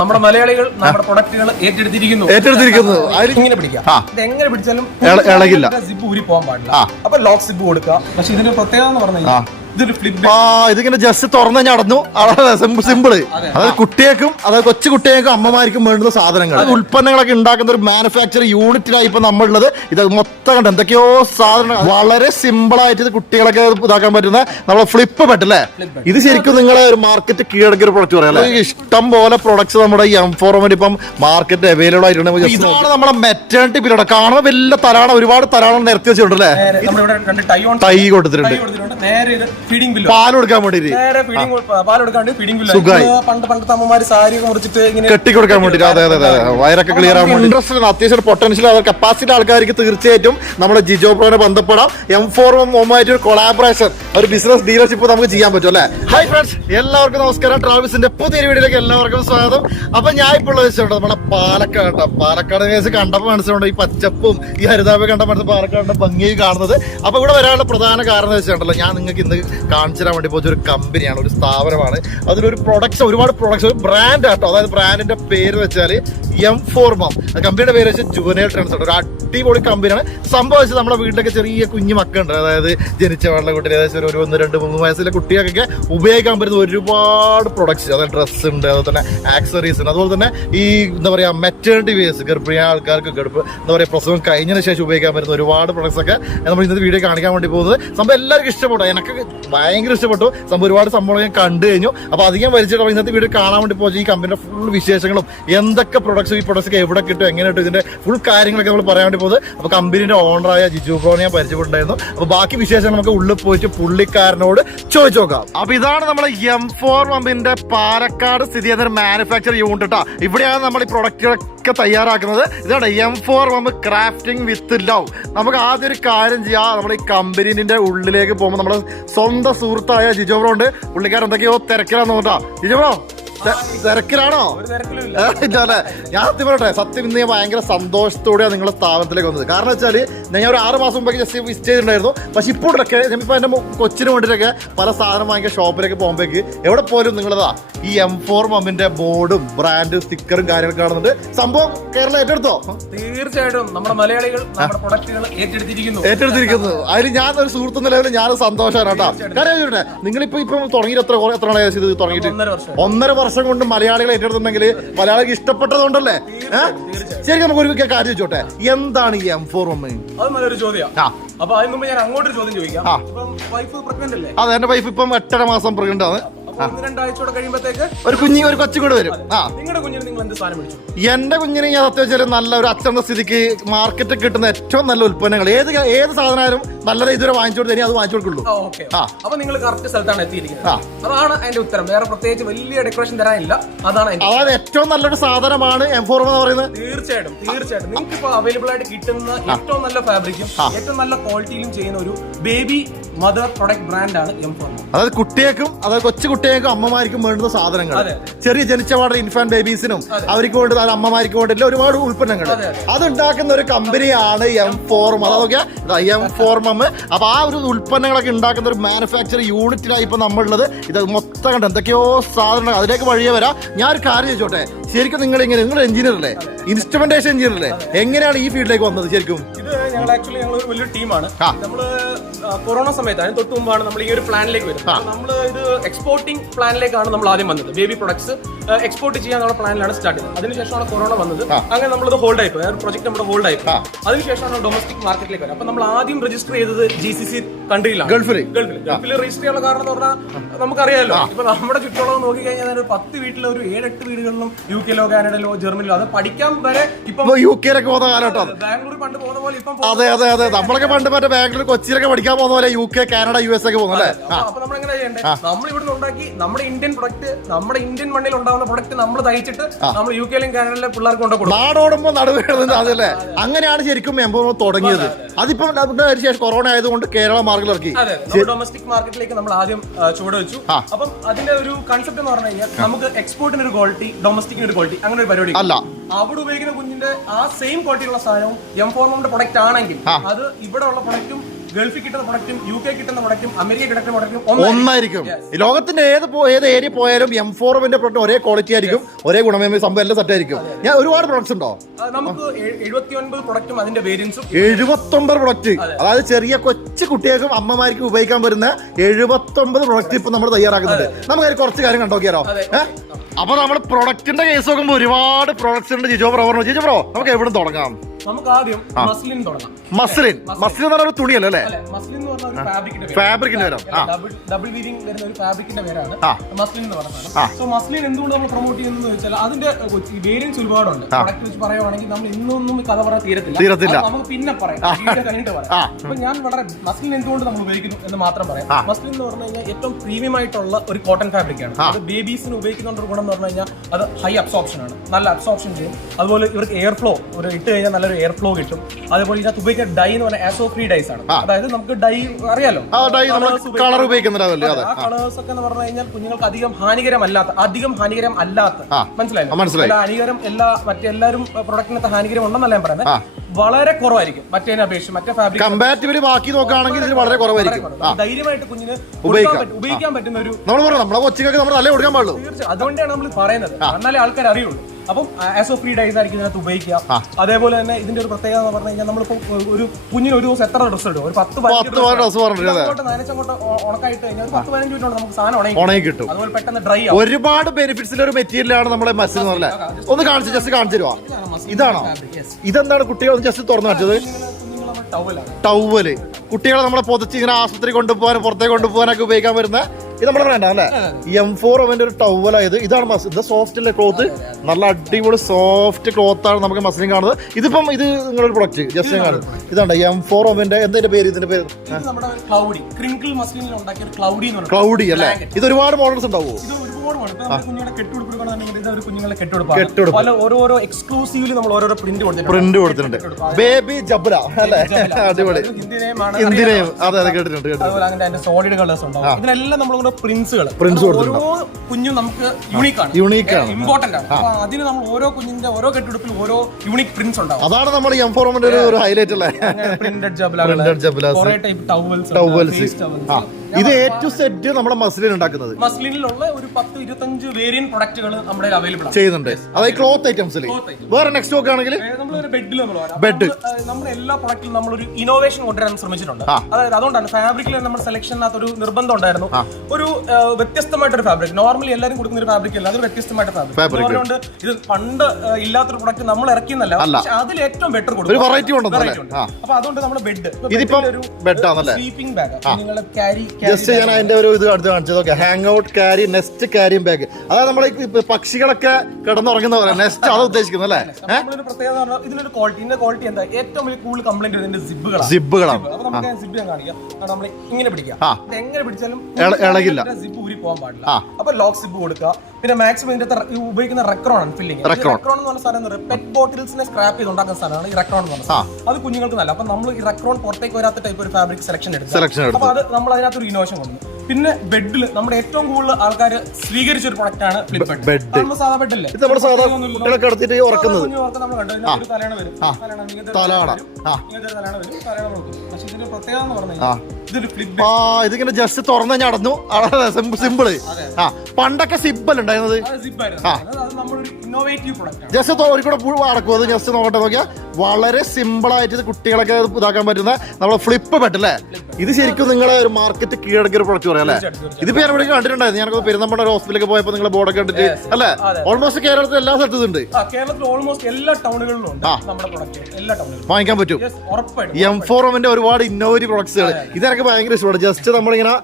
നമ്മുടെ മലയാളികൾ നമ്മുടെ പ്രൊഡക്റ്റുകൾ ഏറ്റെടുത്തിരിക്കുന്നു. ഇങ്ങനെ പിടിക്കാം, ഇത് എങ്ങനെ പിടിച്ചാലും ഇളകില്ല, സിബ് ഊരി പോകാൻ പാടില്ല. അപ്പൊ ലോക്ക് സിബ് കൊടുക്കുക. പക്ഷെ ഇതിന്റെ പ്രത്യേകത എന്ന് പറഞ്ഞു കഴിഞ്ഞാൽ ഇതിങ്ങനെ ജസ്റ്റ് തുറന്നു നടന്നു. സിമ്പിള്. അതായത് കുട്ടികൾക്കും അതായത് കൊച്ചു കുട്ടികൾക്കും അമ്മമാർക്കും വേണ്ടുന്ന സാധനങ്ങൾ ഉൽപ്പന്നങ്ങളൊക്കെ ഉണ്ടാക്കുന്ന ഒരു മാനുഫാക്ചർ യൂണിറ്റിലാണ് ഇപ്പൊ നമ്മളുള്ളത്. ഇത് മൊത്തം കണ്ട് എന്തൊക്കെയോ സാധനങ്ങൾ വളരെ സിമ്പിൾ ആയിട്ട് ഇത് കുട്ടികളൊക്കെ ഇതാക്കാൻ പറ്റുന്ന നമ്മളെ ഫ്ലിപ്പ് പറ്റല്ലേ. ഇത് ശരിക്കും നിങ്ങളെ ഒരു മാർക്കറ്റ് കീഴടക്കിയ ഒരു പ്രൊഡക്റ്റ് പറയാം. ഇഷ്ടം പോലെ പ്രൊഡക്ട്സ് നമ്മുടെ M4 ഇപ്പം മാർക്കറ്റ് അവൈലബിൾ ആയിട്ടുണ്ട്. ഇതാണ് നമ്മുടെ മെറ്റേണിറ്റി പീരീഡ്. കാണുമ്പോൾ വലിയ തരാണ്, ഒരുപാട് തരാണ് നിരത്തി വെച്ചിട്ടുണ്ടല്ലേ. ടൈ കൊടുത്തിട്ടുണ്ട് പാൽ കൊടുക്കാൻ വേണ്ടിട്ട്, പണ്ടത്തെ അമ്മമാര് സാരി മുറിച്ചിട്ട് കെട്ടി കൊടുക്കാൻ വേണ്ടിട്ട്. അതെ അതെ അതെ, വയറൊക്കെ ക്ലിയർ ആകും. ഇൻട്രസ്റ്റ് അത്യാവശ്യം പൊട്ടൻഷ്യൽ കപ്പാസിറ്റി ആൾക്കാർക്ക് തീർച്ചയായിട്ടും നമ്മുടെ ജിജോ പ്രോനെ ബന്ധപ്പെടാം. M4 ഒരു കൊളാബറേഷൻ, ഒരു ബിസിനസ് ഡീലർഷിപ്പ് നമുക്ക് ചെയ്യാൻ പറ്റും അല്ലെ. ഹായ് ഫ്രണ്ട്സ്, എല്ലാവർക്കും നമസ്കാരം. ട്രാവൽസിന്റെ പുതിയൊരു വീഡിയോയിലേക്ക് എല്ലാവർക്കും സ്വാഗതം. അപ്പൊ ഞാൻ ഇപ്പോൾ ഉള്ളത് വെച്ചിട്ടുണ്ട് നമ്മുടെ പാലക്കാട്. പാലക്കാട് കേസ് കണ്ടപ്പോൾ മനസ്സിലുണ്ട് ഈ പച്ചപ്പും ഈ ഹരിതാപ കണ്ട മനസ്സിൽ പാലക്കാടിന്റെ ഭംഗി കാണുന്നത്. അപ്പൊ ഇവിടെ വരാനുള്ള പ്രധാന കാരണം വെച്ചിട്ടുണ്ടല്ലോ, ഞാൻ നിങ്ങൾക്ക് ഇന്ന് കാണിച്ചു തരാൻ വേണ്ടി പോയ ഒരു കമ്പനിയാണ്, ഒരു സ്ഥാപനമാണ്. അതിലൊരു പ്രൊഡക്ട്സ്, ഒരുപാട് പ്രൊഡക്ട്സ്, ഒരു ബ്രാൻഡ് ആട്ടോ. അതായത് ബ്രാൻഡിന്റെ പേര് വെച്ചാൽ M4 കമ്പനിയുടെ പേര് വെച്ചാൽ ജുവനൈൽ ട്രെൻഡ്സ്. ഒരു അടിപൊളി കമ്പനിയാണ്. സംഭവിച്ചത് നമ്മുടെ വീട്ടിലൊക്കെ ചെറിയ കുഞ്ഞു മക്കളുണ്ട്, അതായത് ജനിച്ച വെള്ള കുട്ടി, ഏകദേശം ഒരു 1, 2, 3 വയസ്സിലെ കുട്ടികൾക്കൊക്കെ ഉപയോഗിക്കാൻ പറ്റുന്ന ഒരുപാട് പ്രൊഡക്ട്സ്, അതായത് ഡ്രസ്സ് ഉണ്ട്, അതുപോലെ തന്നെ ആക്സറീസ് ഉണ്ട്, അതുപോലെ തന്നെ ഈ എന്താ പറയുക മെറ്റേണിറ്റി വേസ്, ഗർഭിണിയ ആൾക്കാർക്ക് എന്താ പറയുക പ്രസവം കഴിഞ്ഞതിന് ശേഷം ഉപയോഗിക്കാൻ പറ്റുന്ന ഒരുപാട് പ്രൊഡക്ട്സ് ഒക്കെ നമ്മൾ ഇന്നത്തെ വീഡിയോ കാണിക്കാൻ വേണ്ടി പോകുന്നത്. സംഭവം എല്ലാവർക്കും ഇഷ്ടപ്പെട്ടു, എനിക്ക് ഭയങ്കര ഇഷ്ടപ്പെട്ടു. സംഭവം ഒരുപാട് സംഭവം ഞാൻ കണ്ടു കഴിഞ്ഞു. അപ്പോൾ അധികം വലിച്ചിട്ട് ഇന്നത്തെ വീഡിയോ കാണാൻ വേണ്ടി പോയി ഈ കമ്പനിയുടെ ഫുൾ വിശേഷങ്ങളും എന്തൊക്കെ പ്രൊഡക്ട്സ്, ഈ പ്രൊഡക്ട്സ് ഒക്കെ എവിടെ കിട്ടും, എങ്ങനെ കിട്ടും, ഇതിന്റെ ഫുൾ കാര്യങ്ങളൊക്കെ നമ്മൾ പറയാൻ വേണ്ടി പോകുന്നത്. അപ്പോൾ കമ്പനിയുടെ ഓണറായ ജിജു ബ്രോനെ ഞാൻ പരിചയപ്പെട്ടുണ്ടായിരുന്നു. അപ്പോൾ ബാക്കി വിശേഷം നമുക്ക് ഉള്ളിൽ പോയിട്ട് പുള്ളിക്കാരനോട് ചോദിച്ചു നോക്കാം. അപ്പോൾ ഇതാണ് നമ്മളെ M4 പാലക്കാട് സ്ഥിതി ചെയ്യുന്ന ഒരു മാനുഫാക്ചർ യൂണിറ്റ് കേട്ടോ. ഇവിടെയാണ് നമ്മൾ ഈ പ്രൊഡക്റ്റുകളൊക്കെ തയ്യാറാക്കുന്നത്. ഇതാണ് M4 ക്രാഫ്റ്റിംഗ് വിത്ത് ലവ്. നമുക്ക് ആദ്യം ഒരു കാര്യം ചെയ്യാം, നമ്മൾ ഈ കമ്പനിന്റെ ഉള്ളിലേക്ക് പോകുമ്പോൾ നമ്മുടെ സ്വന്തം സുഹൃത്തായ ജിജോ ബ്രോ ഉണ്ട്. പുള്ളിക്കാരൻ എന്തൊക്കെയോ തിരക്കിലാന്ന് നോട്ടാ. ജിജോ ബ്രോ തിരക്കിലാണോ? ഞാൻ സത്യം പറയട്ടെ, സത്യം ഇന്ന് ഞാൻ ഭയങ്കര സന്തോഷത്തോടെയാണ് നിങ്ങളുടെ സ്ഥാപനത്തിലേക്ക് വന്നത്. കാരണം വെച്ചാൽ ഞാൻ ഒരു 6 മാസം മുമ്പൊക്കെ ജസ്റ്റ് വിസിറ്റ് ചെയ്തിട്ടുണ്ടായിരുന്നു. പക്ഷെ ഇപ്പോഴൊക്കെ ഞാനിപ്പോൾ എൻ്റെ കൊച്ചിന് വേണ്ടിയിട്ടൊക്കെ പല സാധനം വാങ്ങിയ ഷോപ്പിലേക്ക് പോകുമ്പോഴേക്ക് എവിടെ പോലും നിങ്ങളതാ ഈ M4 ബോർഡും ബ്രാൻഡും സ്റ്റിക്കറും കാര്യങ്ങളൊക്കെ കാണുന്നുണ്ട്. സംഭവം കേരളം ഏറ്റെടുത്തോ? തീർച്ചയായിട്ടും നമ്മുടെ മലയാളികൾ നമ്മുടെ പ്രൊഡക്റ്റുകൾ ഏറ്റെടുത്തിരിക്കുന്നു. അതിൽ ഞാൻ ഒരു സുഹൃത്ത് നിലവിൽ ഞാൻ സന്തോഷമാണ് കേട്ടോ. കാര്യം നിങ്ങളിപ്പോ തുടങ്ങിയിട്ട് എത്ര ഇത് തുടങ്ങിയിട്ട് 1.5 വർഷം കൊണ്ട് മലയാളികൾ ഏറ്റെടുത്തിട്ടുണ്ടെങ്കിൽ മലയാളിക്ക് ഇഷ്ടപ്പെട്ടതുകൊണ്ടല്ലേ. ശരി, നമുക്ക് ഒരു കാര്യം ചോദിച്ചോട്ടെ, എന്താണ് ഈ M4? അത് നല്ലൊരു ചോദ്യം. അപ്പൊ അതിന് മുമ്പ് ഞാൻ അങ്ങോട്ടൊരു ചോദ്യം ചോദിക്കാം. വൈഫ് പ്രഗ്നന്റ് അല്ലേ? അതെ, എന്റെ വൈഫ് ഇപ്പം 8.5 മാസം പ്രഗ്നന്റ് ആണ്. 1-2 ആഴ്ചയോടെ കഴിയുമ്പോഴത്തേക്ക് ഒരു കൊച്ചു കൂടെ വരും. നിങ്ങളുടെ കുഞ്ഞിന് നിങ്ങൾ എന്ത് സാധനം മേടിച്ചു? എന്റെ കുഞ്ഞിന് ഞാൻ സത്യം വെച്ചാൽ നല്ല ഒരു അച്ഛന്റെ സ്ഥിതിക്ക് മാർക്കറ്റിൽ കിട്ടുന്ന ഏറ്റവും നല്ല ഉൽപ്പന്നങ്ങൾ, ഏത് സാധനമായാലും നല്ലത് ഇതുവരെ വാങ്ങിച്ചു കൊടുത്തേ അത് വാങ്ങിച്ചു കൊടുക്കുള്ളൂ. അപ്പൊ നിങ്ങൾ കറക്റ്റ് സ്ഥലത്താണ് എത്തിയിരിക്കുന്നത്. അതാണ് അതിന്റെ ഉത്തരം. വേറെ പ്രത്യേകിച്ച് വലിയ ഡെക്കറേഷൻ തരാനില്ല. അതായത് ഏറ്റവും നല്ലൊരു സാധനമാണ് M4 എന്ന് പറയുന്നത്. തീർച്ചയായിട്ടും നിങ്ങൾക്ക് ഇപ്പൊ അവൈലബിൾ ആയിട്ട് കിട്ടുന്ന ഏറ്റവും നല്ല ഫാബ്രിക്കും ഏറ്റവും നല്ല ക്വാളിറ്റിയിലും ചെയ്യുന്ന ഒരു ബേബി മദർ പ്രൊഡക്റ്റ് ബ്രാൻഡാണ് M4. അതായത് കുട്ടികൾക്കും, അതായത് കൊച്ചു കുട്ടികൾക്കും അമ്മമാർക്കും വേണ്ടുന്ന സാധനങ്ങൾ, ചെറിയ ജനിച്ചപാട് ഇൻഫാന്റ് ബേബീസിനും അവർക്ക് വേണ്ടുന്ന അമ്മമാർക്ക് വേണ്ടിയുള്ള ഒരുപാട് ഉൽപ്പന്നങ്ങൾ അതുണ്ടാക്കുന്ന ഒരു കമ്പനിയാണ് M4. അതൊക്കെ M4. അപ്പൊ ആ ഒരു ഉൽപ്പന്നങ്ങളൊക്കെ ഉണ്ടാക്കുന്ന ഒരു മാനുഫാക്ചർ യൂണിറ്റിലാണ് ഇപ്പൊ നമ്മളുള്ളത്. ഇത് മൊത്തം കണ്ട് എന്തൊക്കെയോ സാധനങ്ങൾ, അതിലേക്ക് വഴിയെ വരാം. ഞാൻ ഒരു കാര്യം ചോദിച്ചോട്ടെ, ശരിക്കും നിങ്ങൾ എഞ്ചിനീയർ അല്ലേ, ഇൻസ്ട്രുമെന്റേഷൻ എഞ്ചിനീയർ അല്ലേ, എങ്ങനെയാണ് ഈ ഫീൽഡിലേക്ക് വന്നത്? ശരിക്കും ഇത് ഞങ്ങൾ ഒരു വലിയൊരു ടീമാണ്. നമ്മള് കൊറോണ സമയത്ത് അതിന് തൊട്ട് മുമ്പാണ് നമ്മൾ ഈ ഒരു പ്ലാനിലേക്ക് വരുന്നത്. നമ്മൾ ഇത് എക്സ്പോർട്ടിംഗ് പ്ലാനിലേക്കാണ് നമ്മൾ ആദ്യം വന്നത്. ബേബി പ്രൊഡക്ട്സ് എക്സ്പോർട്ട് ചെയ്യാനുള്ള പ്ലാനിലാണ് സ്റ്റാർട്ട് ചെയ്തത്. അതിനുശേഷമാണ് കൊറോണ വന്നത്. അങ്ങനെ നമ്മളത് ഹോൾഡ് ആയിപ്പോയി, പ്രൊജക്ട് നമ്മുടെ ഹോൾഡ് ആയിപ്പോയി. അതിനുശേഷമാണ് ഡൊമസ്റ്റിക് മാർക്കറ്റിലേക്ക് വരുന്നത്. അപ്പൊ നമ്മൾ ആദ്യം രജിസ്റ്റർ ചെയ്തത് GCC കൺട്രിയിലാണ്, ഗൾഫിൽ രജിസ്റ്റർ ചെയ്യാനുള്ള കാരണം എന്ന് പറഞ്ഞാൽ നമുക്കറിയാമല്ലോ. ഇപ്പൊ നമ്മുടെ ചുറ്റോളം നോക്കി കഴിഞ്ഞാൽ 10 വീട്ടിലെ ഒരു 7-8 വീടുകളിലും UK കാനഡയിലോ ജർമ്മനിലോ അത് പഠിക്കാൻ വരെ ഇപ്പൊ UK പോകുന്ന കാലഘട്ടം. ബാംഗ്ലൂർ പണ്ട് പോകുന്ന പോലെ ഇപ്പം അതെ നമ്മളൊക്കെ പണ്ട് മറ്റേ ബാംഗ്ലൂർ കൊച്ചിയിലൊക്കെ പഠിക്കാൻ പോകുന്ന പോലെ UK, കാനഡ, US ഒക്കെ പോകുന്നല്ലേ. അപ്പൊ നമ്മൾ എങ്ങനെ ചെയ്യണ്ടേ? നമ്മൾ ഇവിടുന്ന് ഉണ്ടാക്കി നമ്മുടെ ഇന്ത്യൻ പ്രൊഡക്റ്റ്, നമ്മുടെ ഇന്ത്യൻ മണ്ണിൽ ഉണ്ടാവുന്ന പ്രൊഡക്റ്റ് നമ്മൾ തയ്ച്ചിട്ട് നമ്മൾ UK കാനഡയിലെ പിള്ളേർക്ക് കൊണ്ടുപോകും. നാടോടുമ്പോ നടുവേണ്ടത് അതല്ലേ. അങ്ങനെയാണ് ശരിക്കും M4 തുടങ്ങിയത്. അതിപ്പം ശേഷം കൊറോണ ആയതുകൊണ്ട് കേരള മാർക്കറ്റിൽ ഇറക്കി. ഡൊമസ്റ്റിക് മാർക്കറ്റിലേക്ക് നമ്മൾ ആദ്യം ചുവട് വെച്ചു. അപ്പം അതിന്റെ ഒരു കൺസെപ്റ്റ് എന്ന് പറഞ്ഞു കഴിഞ്ഞാൽ നമുക്ക് എക്സ്പോർട്ടിന് ഒരു ക്വാളിറ്റി, ഡൊമസ്റ്റിക്കിന് ഒരു ക്വാളിറ്റി, അങ്ങനെ ഒരു പരിപാടി അല്ല. അവിടെ ഉപയോഗിക്കുന്ന കുഞ്ഞിന്റെ ആ സെയിം ക്വാളിറ്റിയുള്ള സാധനവും M4 പ്രൊഡക്റ്റ് ആണെങ്കിൽ അത് ഇവിടെ ഉള്ള പ്രൊഡക്റ്റും ഗൾഫിൽ കിട്ടുന്ന പ്രൊഡക്റ്റും UK കിട്ടുന്ന പ്രൊഡക്റ്റും അമേരിക്ക കിട്ടുന്ന പ്രൊഡക്റ്റും ഒന്നായിരിക്കും. ലോകത്തിന്റെ ഏത് ഏരിയ പോയാലും M4ന്റെ പ്രൊഡക്റ്റ് ഒരേ ക്വാളിറ്റി ആയിരിക്കും, ഒരേ ഗുണമേന്മ സംഭവം എല്ലാം സെറ്റ് ആയിരിക്കും. ഞാൻ ഒരുപാട് പ്രൊഡക്ട്സ് ഉണ്ടോ? നമുക്ക് 79 പ്രൊഡക്റ്റും അതിന്റെ വേരിയൻസും 79 പ്രൊഡക്റ്റ്, അതായത് ചെറിയ കൊച്ചു കുട്ടികൾക്കും അമ്മമാർക്കും ഉപയോഗിക്കാൻ പറ്റുന്ന 79 പ്രൊഡക്റ്റ് ഇപ്പൊ നമ്മൾ തയ്യാറാക്കുന്നുണ്ട്. നമുക്ക് കുറച്ച് കാര്യം കണ്ടോക്കിയാലോ? അപ്പൊ നമ്മൾ പ്രൊഡക്റ്റിന്റെ കേസ് നോക്കുമ്പോൾ ഒരുപാട് പ്രൊഡക്ട്സ് ഉണ്ട്. ജിജോ ബ്രോ പറഞ്ഞു, ജിജോ ബ്രോ നമുക്ക് എവിടെ തുടങ്ങാം? നമുക്ക് ആദ്യം മസ്ലിൻ തുടങ്ങാം. മസ്ലിൻ എന്ന് പറഞ്ഞ ഒരു തുണിയല്ലേ അല്ലേ? മസ്ലിൻ എന്ന് പറഞ്ഞ ഒരു ഫാബ്രിക്കിന്റെ പേരാണ്. ഡബിൾ വീവിംഗ് വരുന്ന ഒരു ഫാബ്രിക്കിന്റെ പേരാണ് മസ്ലിൻ എന്ന് പറയുന്നത്. സോ മസ്ലിൻ എന്തുകൊണ്ട് നമ്മൾ പ്രൊമോട്ട് ചെയ്യുന്നത് വെച്ചാൽ അതിന്റെ വേരിയൻസ് ഒരുപാടുണ്ട്. പ്രൊഡക്റ്റ് വെച്ച് പറയുവാണെങ്കിൽ നമ്മൾ ഇന്നൊന്നും കഥ പറയാൻ തീരത്തില്ല, നമുക്ക് പിന്നെ പറയാം, കഴിഞ്ഞിട്ട് പറയാം. അപ്പൊ ഞാൻ വളരെ മസ്ലിൻ എന്തുകൊണ്ട് നമ്മൾ ഉപയോഗിക്കുന്നു എന്ന് മാത്രം പറയാം. മസ്ലിൻ എന്ന് പറഞ്ഞു കഴിഞ്ഞാൽ ഏറ്റവും പ്രീമിയം ആയിട്ടുള്ള ഒരു കോട്ടൺ ഫാബ്രിക് ആണ്. അത് ബേബീസിന് ഉപയോഗിക്കുന്ന ഒരു ഗുണം എന്ന് പറഞ്ഞു കഴിഞ്ഞാൽ അത് ഹൈ അബ്സോർപ്ഷൻ ആണ്, നല്ല അബ്സോർപ്ഷൻ ചെയ്യും. അതുപോലെ ഇവർക്ക് എയർ ഫ്ലോ ഒരു ഇട്ട് കഴിഞ്ഞാൽ നല്ലൊരു എയർ ഫ്ലോ കിട്ടും. അതേപോലെ ഇതിനകത്ത് ഉപയോഗിക്കുന്ന ഡൈ എന്ന് പറഞ്ഞാൽ ആസോ ഫ്രീ ഡൈസ് ആണ്. അതായത് നമുക്ക് ഡൈ അറിയാലോ, കളർ ഉപയോഗിക്കുന്നുണ്ട്. ആ കളേഴ്സ് ഒക്കെ എന്ന് പറഞ്ഞു കഴിഞ്ഞാൽ കുഞ്ഞുങ്ങൾക്ക് അധികം ഹാനികരം അല്ലാത്ത മനസ്സിലായില്ല, ഹാനികരം മറ്റെല്ലാവരും പ്രൊഡക്റ്റിനകത്ത് ഹാനികരം ഉണ്ടെന്നല്ല ഞാൻ പറയുന്നത്, വളരെ കുറവായിരിക്കും മറ്റേ അപേക്ഷിച്ച്. മറ്റേ ഫാബ്രിക് കമ്പാരിറ്റീവ്ലി ബാക്കി നോക്കുകയാണെങ്കിൽ ഇതിൽ വളരെ കുറവായിരിക്കും. ധൈര്യമായിട്ട് കുഞ്ഞിന് ഉപയോഗിക്കാൻ പറ്റുന്ന ഒരു നമ്മളെ കൊച്ചുങ്ങൾക്ക് നമ്മൾ നല്ല കൊടുക്കാൻ പാടുള്ളൂ. തീർച്ചയായും അതുകൊണ്ടാണ് നമ്മൾ പറയുന്നത്, എന്നാലേ ആൾക്കാർ അറിയുള്ളൂ. അപ്പം ആസോ ഫ്രീ ഡൈസ് ആയിരിക്കും ഇതിനകത്ത് ഉപയോഗിക്കുക. അതേപോലെ തന്നെ ഇതിന്റെ ഒരു പ്രത്യേകത എന്ന് പറഞ്ഞു കഴിഞ്ഞാൽ നമ്മളിപ്പോ ഒരു കുഞ്ഞിന് ഒരു ദിവസം എത്ര ഡ്രസ് ഇടും? ഒരു 10-15 നനച്ചങ്ങോട്ട് ഉണക്കായിട്ട് കഴിഞ്ഞാൽ ഒരു 10-15 മിനിറ്റ് നമുക്ക് സാധനം ഉണങ്ങി കിട്ടും. അതുപോലെ പെട്ടെന്ന് ഡ്രൈ ആവും. ഒരുപാട് ബെനിഫിറ്റ്സിൽ ഒരു മെറ്റീരിയലാണ് നമ്മളെ മസ്ലിൻ എന്ന് പറഞ്ഞാൽ. ഒന്ന് ജസ്റ്റ് കാണിച്ചു തരുവാ. ഇതാണോ? ഇതെന്താണ് കുട്ടികൾ ജസ്റ്റ് തുറന്നു കാണിച്ചത്? ടവല്. കുട്ടികളെ നമ്മളെ പൊതിച്ച് ഇങ്ങനെ ആശുപത്രി കൊണ്ടുപോകാൻ പുറത്തേക്ക് കൊണ്ടുപോകാനൊക്കെ ഉപയോഗിക്കാൻ വരുന്ന ഇത് നമ്മുടെ ബ്രാൻഡാണ് അല്ലേ? M4 അവന്റെ ഒരു ടവലായത്. ഇതാണ് ഇത് സോഫ്റ്റ് അല്ലേ ക്ലോത്ത്? നല്ല അടിപൊളി സോഫ്റ്റ് ക്ലോത്ത് ആണ് നമുക്ക് മസ്ലിൻ കാണുന്നത്. ഇതിപ്പം ഇത് നിങ്ങളൊരു പ്രൊഡക്റ്റ് ജസ്റ്റ് ഞാൻ കാണുന്നത് ഇതാണ് M4 അവന്റെ. എന്തിന്റെ പേര്? ഇതിന്റെ പേര് ക്ലൗഡി അല്ലേ? ഇത് ഒരുപാട് മോഡൽസ് ഉണ്ടാവുമോ? ഓരോരോ എക്സ്ക്ലൂസീവ്ലി നമ്മൾ ഓരോ പ്രിന്റ് കൊടുത്തിട്ടുണ്ട്. ബേബി ജബ്ര അല്ലേ? അടിപൊളി ഹിന്ദി നെയിം. അതെ കേട്ടിട്ടുണ്ട്. അതിന്റെ സോളിഡ് കളേഴ്സ് ഉണ്ടാവും. ഇതിനെല്ലാം നമ്മൾ പ്രിന്റ്സ് ഓരോ കുഞ്ഞും നമുക്ക് യൂണീക്ക് ആണ്, ഇമ്പോർട്ടന്റ് ആണ്. അപ്പൊ അതിന് നമ്മൾ ഓരോ കുഞ്ഞിന്റെ ഓരോ കെട്ടുടുപ്പിൽ ഓരോ യൂണിക് പ്രിന്റ്സ് ഉണ്ടാവും. അതാണ് നമ്മൾ M4 ഒരു ഹൈലൈറ്റ് അല്ലേ? പ്രിന്റഡ് ജബ്ലാസ്, കുറേ ടൈപ്പ് ടവൽസ്. ഇത് A to Z നമ്മുടെ മസ്ലിൻ ഉണ്ടാക്കുന്നത്. മസ്ലിനിലുള്ള ഒരു 10-25 വേരിയന്റ് പ്രൊഡക്റ്റുകൾ നമ്മുടെ അവൈലബിൾ ആണ്, ചെയ്യുന്നുണ്ട്. അതായത് ക്ലോത്ത് ഐറ്റംസിൽ. വേറെ നെക്സ്റ്റ് നോക്കുകയാണെങ്കിൽ നമ്മളൊരു ബെഡ് നമ്മുടെ എല്ലാ പ്രൊഡക്റ്റിലും നമ്മളൊരു ഇന്നോവേഷൻ കൊണ്ടുവരാൻ ശ്രമിച്ചിട്ടുണ്ട്. അതായത് അതുകൊണ്ടാണ് ഫാബ്രിക്കിൽ നമ്മുടെ സെലക്ഷനകത്ത് ഒരു നിർബന്ധം ഉണ്ടായിരുന്നു, ഒരു വ്യത്യസ്തമായിട്ടൊരു ഫാബ്രിക്. നോർമലി എല്ലാവരും കൊടുക്കുന്ന ഒരു ഫാബ്രിക് അല്ല, അതൊരു വ്യത്യസ്തമായിട്ട് ഫാബ്രിക്. അതുകൊണ്ട് ഇത് പണ്ട് ഇല്ലാത്തൊരു പ്രൊഡക്റ്റ് നമ്മൾ ഇറക്കിയെന്നല്ല, പക്ഷെ അതിൽ ഏറ്റവും ബെറ്റർ കൊടുക്കും. അപ്പൊ അതുകൊണ്ട് നമ്മുടെ ബെഡ് സ്ലീപ്പിംഗ് ബാഗ് നിങ്ങളെ ക്യാരി ജസ്റ്റ് ഞാൻ അതിന്റെ ഒരു ഇത് അടുത്ത് കാണിച്ചത്. Hang out carry nest ക്യാരിയും bag. അതായത് നമ്മളെ പക്ഷികളൊക്കെ കിടന്നുറങ്ങുന്ന പോലെ നെസ്റ്റ് അത് ഉദ്ദേശിക്കുന്നത് അല്ലേ? പ്രത്യേകത ഇതിലൊരു ക്വാളിറ്റി എന്താ? ഏറ്റവും വലിയ കൂടുതൽ കംപ്ലൈന്റ് ഇതിന്റെ സിബുകളാണ്. അപ്പൊ നമുക്ക് സിബ് ഞാൻ കാണിക്കാം. നമ്മൾ ഇങ്ങനെ പിടിക്കാം, എങ്ങനെ പിടിച്ചാലും ഇളകില്ല, സിബ് ഊരി പോകാൻ പാടില്ല. അപ്പൊ ലോക്ക് സിബ് കൊടുക്കുക. പിന്നെ മാക്സിമം ഇതിന്റെ ഉപയോഗിക്കുന്ന റെക്രോൺ ആണ് ഫില്ലിംഗ്. റെക്രോൺ എന്ന് പറഞ്ഞ സാധനം പെറ്റ് ബോട്ടിൽസിനെ സ്ക്രാപ്പ് ചെയ്ത് ഉണ്ടാക്കുന്ന സാധനമാണ് ഈ റെക്രോൺ എന്ന് പറഞ്ഞത്. അത് കുഞ്ഞുങ്ങൾക്ക് നല്ല. അപ്പൊ നമ്മൾ ഈ റെക്രോൺ പുറത്തേക്ക് വരാത്ത ടൈപ്പ് ഒരു ഫാബ്രിക് സെലക്ഷൻ എടുക്കും. അപ്പൊ അത് നമ്മൾ അതിനകത്ത് ഒരു ഇന്നോവേഷൻ കൊണ്ടു. പിന്നെ ബെഡിൽ നമ്മുടെ ഏറ്റവും കൂടുതൽ ആൾക്കാർ സ്വീകരിച്ച ഒരു പ്രൊഡക്റ്റ് ആണ് ഫ്ലിപ്പ് ബെഡ്. നമ്മൾ സാധാ ബെഡല്ലേ, ഇതിങ്ങനെ ജസ്റ്റ് തുറന്നു നടന്നു. സിമ്പിള്. പണ്ടൊക്കെ സിബൽ ഉണ്ടായിരുന്നത് ജസ്റ്റ് കൂടെ അടക്കും. അത് ജസ്റ്റ് നോക്കട്ടെ, നോക്കിയാൽ വളരെ സിമ്പിൾ ആയിട്ട് ഇത് കുട്ടികളൊക്കെ ഇതാക്കാൻ പറ്റുന്ന നമ്മളെ ഫ്ലിപ്പ് ബെഡ് അല്ലേ? ഇത് ശരിക്കും നിങ്ങളെ ഒരു മാർക്കറ്റ് കീഴടക്കിയ ഒരു പ്രൊഡക്റ്റ് പറയാം അല്ലേ? ഇതിപ്പോ ഞാൻ ഇവിടെ കണ്ടിട്ടുണ്ടായിരുന്നു. ഞാനൊക്കെ പെരുന്നമ്മ ഹോസ്പിറ്റലൊക്കെ പോയപ്പോൾ നിങ്ങളെ ബോർഡൊക്കെ കണ്ടിട്ട് അല്ലേ? ഓൾമോസ്റ്റ് കേരളത്തിൽ എല്ലാ സ്ഥലത്തും ഉണ്ട്. കേരളത്തിൽ ഓൾമോസ്റ്റ് എല്ലാ ടൗണുകളിലും ഉണ്ട് നമ്മുടെ പ്രൊഡക്റ്റ്. എല്ലാ ടൗണുകളിലും വാങ്ങിക്കാൻ പറ്റും. M4 ഒരുപാട് ഇന്നോവേറ്റീവ് പ്രൊഡക്ട്സുകൾ ഇതൊക്കെ ഭയങ്കര ഇഷ്ടമാണ്. ജസ്റ്റ് നമ്മളിങ്ങനെ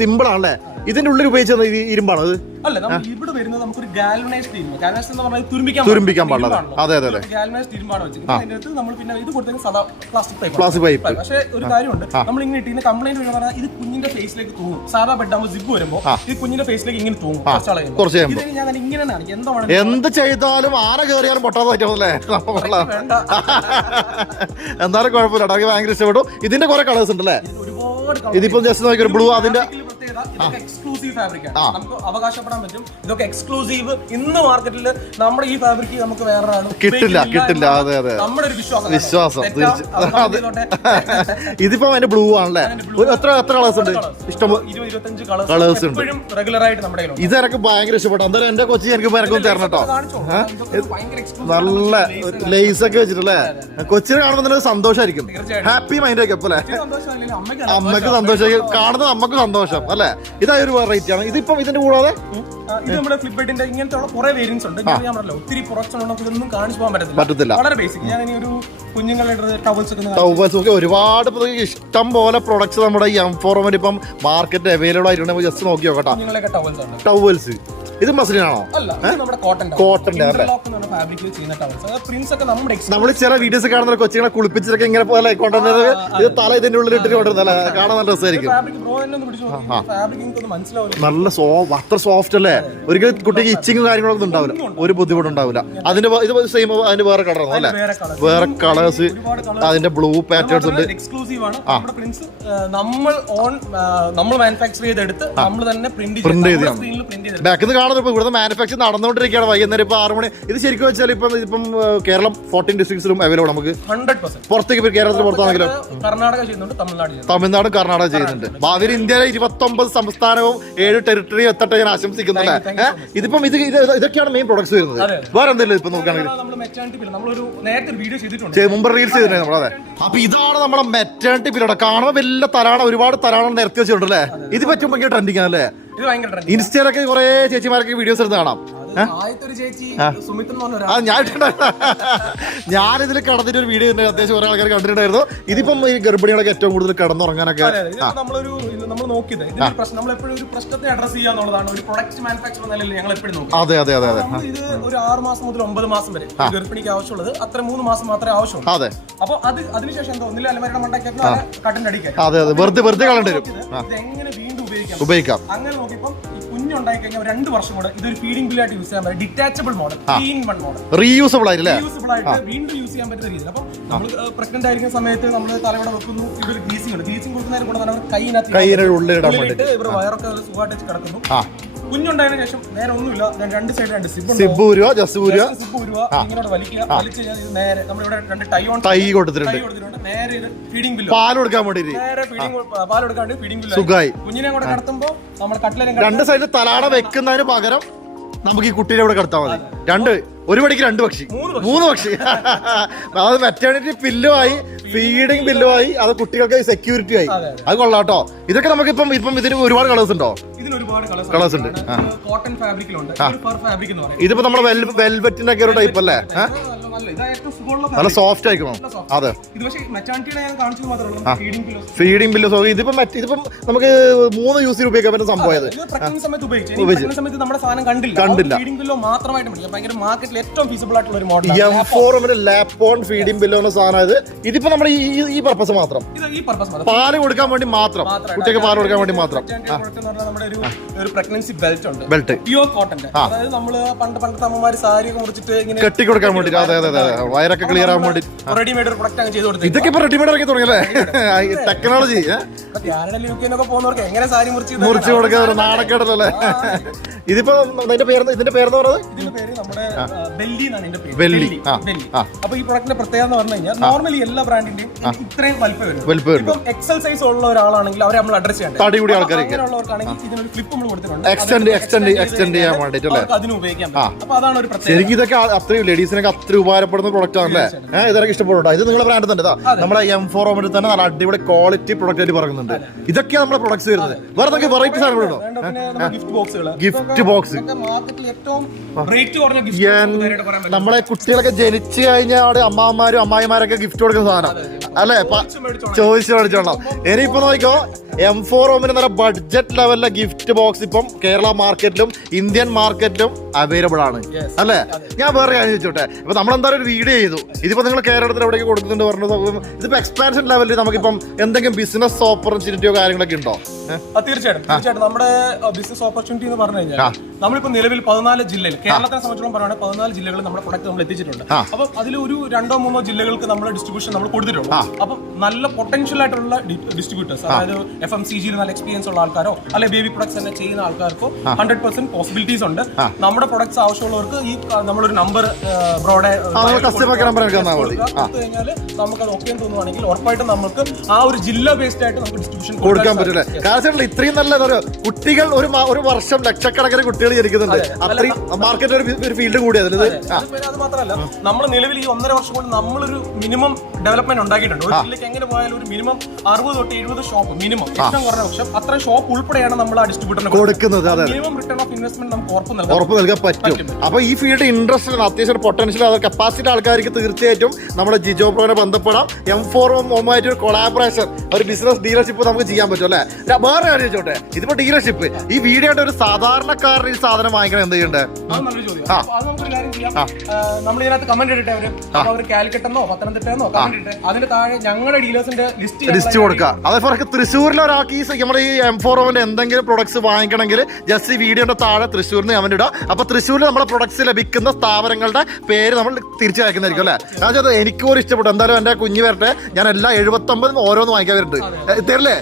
സിമ്പിൾ ആണല്ലേ? ഇതിന്റെ ഉള്ളിൽ ഉപയോഗിച്ചത് ഇരുമ്പാണ് അത് അല്ല? ഇവിടെ വരുന്നത് നമുക്കൊരു ഗാൽവനൈസ്ഡ് ഇരുമ്പ്. ഗാൽവനൈസ്ഡ് എന്ന് പറഞ്ഞാൽ തുരുമ്പിക്കാൻ പാടില്ല. അതെ അതെ അതെ. ഗാൽവനൈസ്ഡ് ഇരുമ്പാണ് വെച്ചിട്ട് നമ്മൾ പിന്നെ ഇത് കൊടുത്തത് സാധാ പ്ലാസ്റ്റിക് പൈപ്പ്. പക്ഷേ ഒരു കാര്യമുണ്ട്, നമ്മൾ ഇങ്ങനെ ഇട്ടിന് കംപ്ലൈന്റ് വരുന്ന ഇത് കുഞ്ഞിന്റെ ഫേസിലേക്ക് തൂങ്ങും. സാധാ ബെഡാകുമ്പോൾ സിബ് വരുമ്പോൾ ഈ കുഞ്ഞിന്റെ ഫേസിലേക്ക് ഇങ്ങനെ തൂങ്ങും. ഞാൻ ഇങ്ങനെ എന്ത് ചെയ്താലും ആന കയറിയാലും പൊട്ടാതെ പറ്റുമല്ലേ? എന്തായാലും കുഴപ്പമില്ല. ഭയങ്കര ഇഷ്ടപ്പെട്ടു. ഇതിന്റെ കുറെ കളേഴ്സ് ഉണ്ടല്ലേ? ഇതിപ്പോ ജസ്റ്റ് നോക്കിയൊരു ബ്ലൂ, അതിന്റെ ഇതൊക്കെ എക്സ്ക്ലൂസീവ് ഫാബ്രിക് ആണ്. നമുക്ക് അവകാശപ്പെടാൻ പറ്റും ഇതൊക്കെ എക്സ്ക്ലൂസീവ്. ഇന്ന് മാർക്കറ്റിൽ നമ്മുടെ ഈ ഫാബ്രിക് നമുക്ക് വേറെ കിട്ടില്ല. നമ്മുടെ ഒരു വിശ്വാസം. ഇതിപ്പോ അതിന്റെ ബ്ലൂ ആണല്ലേ? എത്ര കളേഴ്സ് ഉണ്ട്? ഇഷ്ടം 20-25 കളേഴ്സ് ഉണ്ട്. റെഗുലർ ആയിട്ട് നമ്മുടെ ഇത് എനിക്ക് ഭയങ്കര ഇഷ്ടപ്പെട്ടു. എന്തായാലും എന്റെ കൊച്ചി എനിക്ക് എനക്കൊന്നും തരണം കേട്ടോ. നല്ല ലേസ് ഒക്കെ വെച്ചിട്ടല്ലേ? കൊച്ചിനെ കാണുമ്പോൾ സന്തോഷമായിരിക്കും. ഹാപ്പി മൈൻഡ് ഒക്കെ അല്ലേ? അമ്മക്ക് സന്തോഷം, കാണുന്നത് അമ്മക്ക് സന്തോഷം അല്ലേ? ഇതായൊരു വെറൈറ്റി ആണ്. ഇതിപ്പം ഇതിന്റെ കൂടാതെ ഇത് നമ്മുടെ ഫ്ലിപ്പ്കാർട്ടിന്റെ ഇങ്ങനത്തെ കുറെ വേരിയൻസ് ഉണ്ട്. ഞാൻ പറഞ്ഞല്ലോ ഒത്തിരി പ്രൊഡക്ട്സ് നമുക്ക് ഇതൊന്നും കാണിച്ചു പോകാൻ പറ്റത്തില്ല. വളരെ ബേസിക്. ഞാൻ ഇനി ഒരു കുഞ്ഞുങ്ങളുടെ ടവൽസ് ഒക്കെ ഒരുപാട് ഇഷ്ടം പോലെ പ്രൊഡക്ട്സ് നമ്മുടെ M4 ഇപ്പം മാർക്കറ്റ് അവൈലബിൾ ആയിട്ടുണ്ട്. ജസ്റ്റ് നോക്കി നോക്കട്ടെ. ടവൽസ് ഇത് മസ്ലിനാണോ? കോട്ടന്റെ നമ്മൾ ചില വീഡിയോസ് കാണുന്ന കൊച്ചികളെ കുളിപ്പിച്ചിട്ടൊക്കെ ഇങ്ങനെ പോലെ കൊണ്ടുവന്നത് ഇത് തല ഇതിന്റെ ഉള്ളിൽ ഇട്ടിട്ട് കൊണ്ടുവന്നല്ല. കാണാൻ നല്ല രസമായിരിക്കും. നല്ല അത്ര സോഫ്റ്റ് അല്ലേ? ഒരിക്കലും കുട്ടിക്ക് ഇച്ചിങ്ങും കാര്യങ്ങളൊന്നും ഉണ്ടാവില്ല, ഒരു ബുദ്ധിമുട്ടുണ്ടാവില്ല. അതിന്റെ ഇത് സെയിം അതിന്റെ വേറെ കളറാണ് അല്ലേ? വേറെ കളേഴ്സ്, അതിന്റെ ബ്ലൂ പാറ്റേൺസ് ഉണ്ട്. എക്സ്ക്ലൂസീവ് ആണ്. നമ്മൾ മാനുഫാക്ചർ ചെയ്തെടുത്ത് നമ്മൾ തന്നെ പ്രിന്റ് ചെയ്ത് ബാക്കിൽ കാണുന്നത്. ഇപ്പൊ ഇവിടുത്തെ മാനുഫാക്ചർ നടന്നുകൊണ്ടിരിക്കുകയാണ്. വൈകുന്നേരം ഇപ്പൊ 6 മണി. ഇത് ശരിക്കും വെച്ചാൽ ഇപ്പം കേരളം 14 ഡിസ്ട്രിക്ട്സിലും അവൈലബിൾ നമുക്ക്. 100% പുറത്തേക്ക് കേരളത്തിൽ പുറത്താണെങ്കിലും കർണാടക ചെയ്യുന്നുണ്ട്, തമിഴ്നാടും കർണാടക ചെയ്യുന്നുണ്ട്. ഭാവിയിൽ ഇന്ത്യയിലെ 29 സംസ്ഥാനവും 7 ടെറിട്ടറിയും എത്തട്ടെ ഞാൻ ആശംസിക്കുന്നില്ലേ? ഇതിപ്പം ഇതൊക്കെയാണ് മെയിൻ പ്രൊഡക്ട്സ് വരുന്നത്. വേറെ എന്തെങ്കിലും ഇപ്പൊ നോക്കുകയാണെങ്കിൽ മുമ്പ് റീൽസ് ചെയ്തിട്ടുണ്ട് നമ്മളതെ. അപ്പൊ ഇതാണ് നമ്മുടെ മെറ്റേണിറ്റി പീരീഡ്. കാണുമ്പോൾ വലിയ തരാണ, ഒരുപാട് തരാണ നിരത്തി വെച്ചിട്ടുണ്ട് അല്ലേ? ഇത് പറ്റും ഭയങ്കര ട്രെൻഡിങ് ആണല്ലേ? ഇൻസ്റ്റയിലൊക്കെ കുറെ ചേച്ചിമാരൊക്കെ വീഡിയോസ് എടുത്ത് കാണാം. ഞാനിതിൽ കടന്നിട്ട് ഒരു വീഡിയോ അത്യാവശ്യം കുറെ ആൾക്കാർ കണ്ടിട്ടുണ്ടായിരുന്നു. ഇതിപ്പം ഈ ഗർഭിണികളൊക്കെ ഏറ്റവും കൂടുതൽ കിടന്നുറങ്ങാനൊക്കെ അതെ അതെ അതെ അതെ ഇത് ഒരു 6 മാസം മുതൽ 9 മാസം വരെ ഗർഭിണിക്ക് ആവശ്യമുള്ളത് അത്ര 3 മാസം മാത്രമേ ആവശ്യമുള്ളൂ. അതെ. അപ്പൊ അതിനുശേഷം എന്താ ഒന്നിലും അലമാരയുടെ മണ്ടയ്ക്ക് കട്ടന്റെ അടിക്കാൻ. അതെ അതെ വെറുതെ കളണ്ടി വരും. എങ്ങനെ വീണ്ടും ഉപയോഗിക്കാം. അങ്ങനെ നോക്കിയപ്പോൾ കുഞ്ഞുണ്ടായി കഴിഞ്ഞാൽ 2 വർഷം കൂടെ ഇതൊരു ഫീഡിംഗ് ബില്ലായിട്ട് യൂസ് ചെയ്യാൻ പറ്റും. Detachable model, 3-in-1 model, reusable ആയിട്ട് വീണ്ടും യൂസ് ചെയ്യാൻ പറ്റുന്ന രീതിയിൽ. അപ്പൊ നമ്മൾ പ്രഗ്നന്റ് ആയിരിക്കുന്ന സമയത്ത് നമ്മൾ തലവിടെ വെക്കുന്നു. ഇതൊരു ഗ്രീസിംഗ് ഉണ്ട്. ഗ്രീസിംഗ് കൊടുക്കുന്നതിന് കൂടെ തന്നെ കൈയിനകത്ത് ഇവർ വയറൊക്കെ സുഖമായിട്ട് കിടക്കുന്നു. കുഞ്ഞുണ്ടായതിനു ശേഷം നേരെ ഒന്നുമില്ല, 2 സൈഡ് 2 സിബ് ഇങ്ങനെ വലിക്കുക. വലിച്ചു കഴിഞ്ഞാൽ ഇത് നേരെ നമ്മളിവിടെ 2 ടൈ കൊടുത്തിട്ടുണ്ട്. നേരെ ഇത് ഫീഡിംഗ് ബില്ല്, പാൽ കൊടുക്കാൻ വേണ്ടി നേരെ പാൽ കൊടുക്കാണ്ട് ഫീഡിംഗ് ബില്ല്. കുഞ്ഞിനെ കൂടെ കടത്തുമ്പോൾ നമ്മൾ കട്ടിലും 2 സൈഡിൽ തലാട വെക്കുന്നതിന് പകരം നമുക്ക് ഈ കുട്ടീനെ ഇവിടെ കിടത്താൽ മതി. ഒരു പടിക്ക് 2 പക്ഷി, 3 പക്ഷി. അത് മെറ്റേണിറ്റി പില്ലുമായി, ഫീഡിംഗ് പില്ലുമായി, അത് കുട്ടികൾക്ക് സെക്യൂരിറ്റി ആയി. അത് കൊള്ളാട്ടോ. ഇതൊക്കെ നമുക്ക് ഇപ്പം ഇതിന് ഒരുപാട് കളേഴ്സ് ഉണ്ടോ? കളേഴ്സ് ഉണ്ട്. കോട്ടൺ ഫാബ്രിക്കിലുണ്ട്. ഇതിപ്പോ നമ്മുടെ വെൽവെറ്റിന്റെ ഒക്കെ ഒരു ടൈപ്പ് അല്ലേ? നല്ല സോഫ്റ്റ് ആയിരിക്കണം. അതെ. Feeding pillow. സോ ഇതിപ്പം നമുക്ക് 3 യൂസിൽ ഉപയോഗിക്കാൻ പറ്റുന്ന സംഭവം. കണ്ടില്ല. M4 ലാപ്പോൺ ഫീഡിംഗ് ബില്ലോ എന്ന സാധനം. ഇതിപ്പോ നമ്മുടെ ഈ പർപ്പസ് മാത്രം, പാല് കൊടുക്കാൻ വേണ്ടി മാത്രം, കുട്ടിക്ക് പാല് കൊടുക്കാൻ വേണ്ടി മാത്രം. ഒരു പ്രഗ്നൻസി ബെൽറ്റ് ഉണ്ട്, ബെൽറ്റ് പ്യൂർ കോട്ടന്റെ. അതായത് നമ്മള് പണ്ടത്തെ അമ്മമാര് സാരി ഒക്കെ മുറിച്ചിട്ട് ഇങ്ങനെ കെട്ടി കൊടുക്കാൻ വേണ്ടി. അതെ അതെ അതെ, വയറൊക്കെ ക്ലിയർ ആവാൻ വേണ്ടി റെഡിമെയ്ഡ് ഒരു പ്രൊഡക്റ്റ് ചെയ്ത് കൊടുത്തു. ഇതൊക്കെ ഇപ്പൊ റെഡിമെയ്ഡ് ഇറക്കി തുടങ്ങിയല്ലേ? ടെക്നോളജി. പോകുന്നവർക്ക് എങ്ങനെ സാരി മുറിച്ച് കൊടുക്കാൻ നാണക്കേടല്ലേ? ഇതിപ്പോ ഇതിന്റെ പേരെന്ന് പറയുന്നത് ബെല്ലി. അപ്പൊ ഈ പ്രൊഡക്റ്റിന്റെ പ്രത്യേകത എന്ന് പറഞ്ഞു കഴിഞ്ഞാൽ നോർമലി എല്ലാ ബ്രാൻഡിന്റെയും ഇത്രയും വലിപ്പം. ഇപ്പം എക്സൽ സൈസ് ഉള്ള ഒരാളാണെങ്കിൽ അവരെ നമ്മൾ അഡ്രസ് ചെയ്യണം. തടി കൂടി ആൾക്കാർക്ക് അങ്ങനെയുള്ളവർക്കാണെങ്കിൽ ഇതിനൊരു ക്ലിപ്പ് നമ്മൾ കൊടുത്തിട്ടുണ്ട്, എക്സ്റ്റെൻഡ് ചെയ്യാൻ വേണ്ടിട്ടല്ലേ? അതിന് ഉപയോഗിക്കാൻ പറ്റും. അപ്പൊ അതാണ് ഒരു പ്രത്യേകത. ശരിക്കും ഇതൊക്കെ അത്രയും ലേഡീസിനൊക്കെ അത്രയും ഉപകാരപ്പെടുന്ന പ്രൊഡക്റ്റ് ആണല്ലേ? ഇതൊക്കെ ഇഷ്ടപ്പെടുന്നുണ്ടോ? ഇത് നിങ്ങളുടെ ബ്രാൻഡ് തന്നെ നമ്മുടെ M4 തന്നെ നല്ല അടിപൊളി ക്വാളിറ്റി പ്രൊഡക്റ്റ് ആയിട്ട് പറയുന്നുണ്ട്. ഇതൊക്കെയാണ് നമ്മുടെ പ്രൊഡക്ട്സ് വരുന്നത്. വേറെ എന്തൊക്കെ വെറൈറ്റി സാധനങ്ങളുണ്ടോ? Gift box. നമ്മളെ കുട്ടികളൊക്കെ ജനിച്ചു കഴിഞ്ഞാൽ അവിടെ അമ്മാവന്മാരും അമ്മായിമാരൊക്കെ ഗിഫ്റ്റ് കൊടുക്കുന്ന സാധനം അല്ലേ? ചോദിച്ചു മേടിച്ചോളാം. ഇനിയിപ്പോ നോക്കിക്കോ, M4 നല്ല ബഡ്ജറ്റ് ലെവലിലെ ഗിഫ്റ്റ് ബോക്സ് ഇപ്പം കേരള മാർക്കറ്റിലും ഇന്ത്യൻ മാർക്കറ്റിലും അവൈലബിൾ ആണ് അല്ലേ? ഞാൻ വേറെ കാര്യം ചോദിച്ചോട്ടെ. ഇപ്പൊ നമ്മളെന്തായാലും ഒരു വീഡിയോ ചെയ്തു. ഇതിപ്പോ നിങ്ങൾ കേരളത്തിൽ എവിടേക്ക് കൊടുക്കുന്നുണ്ട് പറഞ്ഞത്? ഇതിപ്പോ എക്സ്പാൻഷൻ ലെവലിൽ നമുക്കിപ്പം എന്തെങ്കിലും ബിസിനസ് ഓപ്പർച്യൂണിറ്റിയോ കാര്യങ്ങളൊക്കെ ഉണ്ടോ? തീർച്ചയായിട്ടും നമ്മുടെ ബിസിനസ് ഓപ്പർച്യൂണിറ്റി എന്ന് പറഞ്ഞു കഴിഞ്ഞാൽ നമ്മളിപ്പോ നിലവിൽ 14 ജില്ലയിൽ, കേരളത്തെ സംബന്ധിച്ചിടത്തോളം പറയുകയാണെങ്കിൽ 14 ജില്ലകളിൽ നമ്മുടെ പ്രൊഡക്റ്റ് നമ്മൾ എത്തിച്ചിട്ടുണ്ട്. അപ്പൊ അതിൽ ഒരു 2-3 ജില്ലകൾക്ക് നമ്മൾ ഡിസ്ട്രിബ്യൂഷൻ നമ്മൾ കൊടുത്തിട്ടുണ്ട്. അപ്പൊ നല്ല പൊട്ടൻഷ്യൽ ആയിട്ടുള്ള ഡിസ്ട്രിബ്യൂട്ടേഴ്സ്, അതായത് FMCG നല്ല എക്സ്പീരിയൻസ് ഉള്ള ആൾക്കാരോ അല്ലെ ബേബി പ്രൊഡക്ട്സ് തന്നെ ചെയ്യുന്ന ആൾക്കാർക്കോ 100% പോസിബിലിറ്റീസ് ഉണ്ട്. നമ്മുടെ പ്രൊഡക്ട്സ് ആവശ്യമുള്ളവർക്ക് ഈ നമ്മളൊരു നമ്പർ ബ്രോഡ് കഴിഞ്ഞാൽ നമുക്ക് അത് ഓക്കെ തോന്നുവാണെങ്കിൽ ഉറപ്പായിട്ടും നമുക്ക് ആ ഒരു ജില്ല ബേസ്ഡ് ആയിട്ട് നമുക്ക് ഡിസ്ട്രിബ്യൂഷൻ കൊടുക്കാൻ പറ്റില്ല. കാരണം ഇത്രയും നല്ല കുട്ടികൾ ഒരു വർഷം ലക്ഷക്കണക്കിന് കുട്ടികൾ ജനിക്കുന്നുണ്ട്. അത്രയും മാർക്കറ്റ് ഒരു ഫീൽഡ് കൂടിയത്. അത് മാത്രമല്ല നമ്മൾ നിലവിൽ ഈ 1.5 വർഷം കൊണ്ട് നമ്മളൊരു മിനിമം ഡെവലപ്മെന്റ് ഉണ്ടാക്കിയിട്ടുണ്ട്. ഒരു ജില്ലക്ക് എങ്ങനെ പോയാലും ഒരു മിനിമം 60 തൊട്ട് 70 ഷോപ്പ് മിനിമം ഏറ്റവും കുറഞ്ഞ പക്ഷം അത്ര ഷോപ്പ് ഉൾപ്പെടെയാണ് നമ്മൾ ആ ഡിസ്ട്രിബ്യൂട്ടറിന് കൊടുക്കുന്നത്. മിനിമം റിട്ടേൺ ഓഫ് ഇൻവെസ്റ്റ്മെന്റ് നമുക്ക് ഉറപ്പ് നൽകാൻ പറ്റും. അപ്പൊ ഈ ഫീൽഡ് ഇൻട്രസ്റ്റ് അത്യാവശ്യം പൊട്ടൻഷ്യൽ കപ്പാസിറ്റി ആൾക്കാർക്ക് തീർച്ചയായിട്ടും നമ്മുടെ ജിജോ പ്രോനെ ബന്ധപ്പെടാം. M4M ഒരു കൊളാബറേഷൻ ഒരു ബിസിനസ് ഡീലർഷിപ്പ് നമുക്ക് ചെയ്യാൻ പറ്റും അല്ലെ. വേറെ കാര്യം ചോട്ടെ, ഇതിപ്പോ ഡീലർഷിപ്പ് ഈ വീഡിയോ ആയിട്ട് ഒരു സാധാരണക്കാരന് ഈ സാധനം വാങ്ങിക്കണം എന്ത് ചെയ്യണ്ടേ? നമ്മൾ ഇതിനകത്ത് കമന്റ് ഇട്ടിട്ട് അവർ കാലിക്കറ്റെന്നോ പത്തനംതിട്ടെന്നോ കമന്റ് ഇട്ട് അതിന്റെ താഴെ ഞങ്ങളുടെ ഡീലേഴ്സിന്റെ ലിസ്റ്റ് കൊടുക്കുക. അതേപോലെ തൃശ്ശൂരിലെ ഒരാൾക്ക് ഈ നമ്മുടെ ഈ M4M എന്തെങ്കിലും പ്രൊഡക്ട്സ് വാങ്ങിക്കണമെങ്കിൽ ജസ്റ്റ് ഈ വീഡിയോന്റെ താഴെ തൃശ്ശൂരിന് കമന്റ് ഇടുക. അപ്പൊ തൃശ്ശൂരിൽ നമ്മുടെ പ്രൊഡക്ട്സ് ലഭിക്കുന്ന സ്ഥാപനങ്ങളുടെ പേര് നമ്മൾ തിരിച്ചു അയക്കുന്നതായിരിക്കും അല്ലെ. കാരണം എനിക്കും ഒരു ഇഷ്ടപ്പെട്ടു. എന്തായാലും എന്റെ കുഞ്ഞു വരട്ടെ, ഞാൻ എല്ലാ 79 ഓരോന്ന് വാങ്ങിക്കാൻ വരുന്നുണ്ട് തരില്ലേ?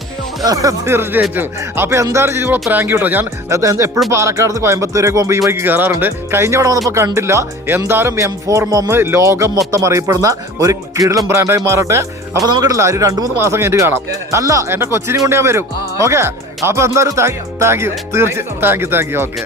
തീർച്ചയായിട്ടും. അപ്പൊ എന്തായാലും ജിജോ താങ്ക് യു കേട്ടോ. ഞാൻ എപ്പോഴും പാലക്കാട് കോയമ്പത്തൂരേക്ക് പോകുമ്പോൾ ഈ വഴിക്ക് കയറാറുണ്ട്. കഴിഞ്ഞ തവണ വന്നപ്പോൾ കണ്ടില്ല. എന്തായാലും M4M ലോകം മൊത്തം അറിയപ്പെടുന്ന ഒരു കിടിലം ബ്രാൻഡായി മാറട്ടെ. അപ്പൊ നമുക്കിട്ടില്ല ഒരു 2-3 മാസം കഴിഞ്ഞിട്ട് കാണാം. അല്ല എന്റെ കൊച്ചിനെ കൊണ്ട് ഞാൻ വരും. ഓക്കെ. അപ്പൊ എന്തായാലും താങ്ക് യു തീർച്ചയായും താങ്ക് യു ഓക്കെ.